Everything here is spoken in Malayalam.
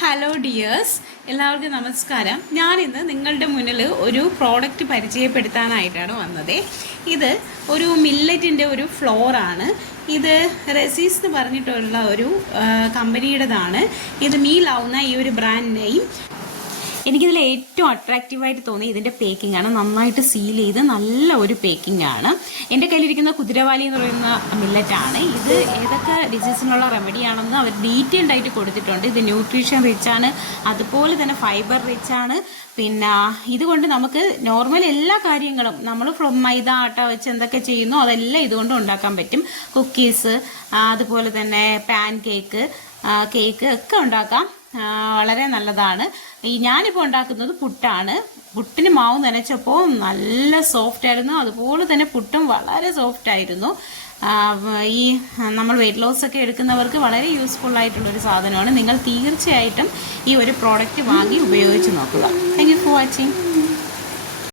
ഹലോ ഡിയേഴ്സ്, എല്ലാവർക്കും നമസ്കാരം. ഞാനിന്ന് നിങ്ങളുടെ മുന്നിൽ ഒരു പ്രോഡക്റ്റ് പരിചയപ്പെടുത്താനായിട്ടാണ് വന്നത്. ഇത് ഒരു മില്ലറ്റിൻ്റെ ഒരു ഫ്ലോറാണ്. ഇത് റെസീസ് എന്ന് പറഞ്ഞിട്ടുള്ള ഒരു കമ്പനിയുടേതാണ്. ഇത് മീ ലൗന്ന ഈ ഒരു ബ്രാൻഡ് നെയിം. എനിക്കിതിൽ ഏറ്റവും അട്രാക്റ്റീവായിട്ട് തോന്നി ഇതിൻ്റെ പേക്കിംഗ് ആണ്. നന്നായിട്ട് സീൽ ചെയ്ത് നല്ല ഒരു പേക്കിംഗ് ആണ്. എൻ്റെ കയ്യിലിരിക്കുന്ന കുതിരവാലി എന്ന് പറയുന്ന മില്ലറ്റാണ്. ഇത് ഏതൊക്കെ ഡിസീസിനുള്ള റെമഡിയാണെന്ന് അവർ ഡീറ്റെയിൽഡ് ആയിട്ട് കൊടുത്തിട്ടുണ്ട്. ഇത് ന്യൂട്രീഷൻ റിച്ച് ആണ്, അതുപോലെ തന്നെ ഫൈബർ റിച്ച് ആണ്. പിന്നെ ഇതുകൊണ്ട് നമുക്ക് നോർമൽ എല്ലാ കാര്യങ്ങളും നമ്മൾ മൈദ ആട്ട വെച്ച് എന്തൊക്കെ ചെയ്യുന്നു അതെല്ലാം ഇതുകൊണ്ട് ഉണ്ടാക്കാൻ പറ്റും. കുക്കീസ്, അതുപോലെ തന്നെ പാൻ കേക്ക് ഒക്കെ ഉണ്ടാക്കാം. വളരെ നല്ലതാണ്. ഞാനിപ്പോൾ ഉണ്ടാക്കുന്നത് പുട്ടാണ്. പുട്ടിന് മാവ് നനച്ചപ്പോൾ നല്ല സോഫ്റ്റ് ആയിരുന്നു, അതുപോലെ തന്നെ പുട്ടും വളരെ സോഫ്റ്റ് ആയിരുന്നു. ഈ നമ്മൾ വെയിറ്റ് ലോസ് ഒക്കെ എടുക്കുന്നവർക്ക് വളരെ യൂസ്ഫുൾ ആയിട്ടുള്ളൊരു സാധനമാണ്. നിങ്ങൾ തീർച്ചയായിട്ടും ഈ ഒരു പ്രോഡക്റ്റ് വാങ്ങി ഉപയോഗിച്ച് നോക്കുക. Thank you for watching.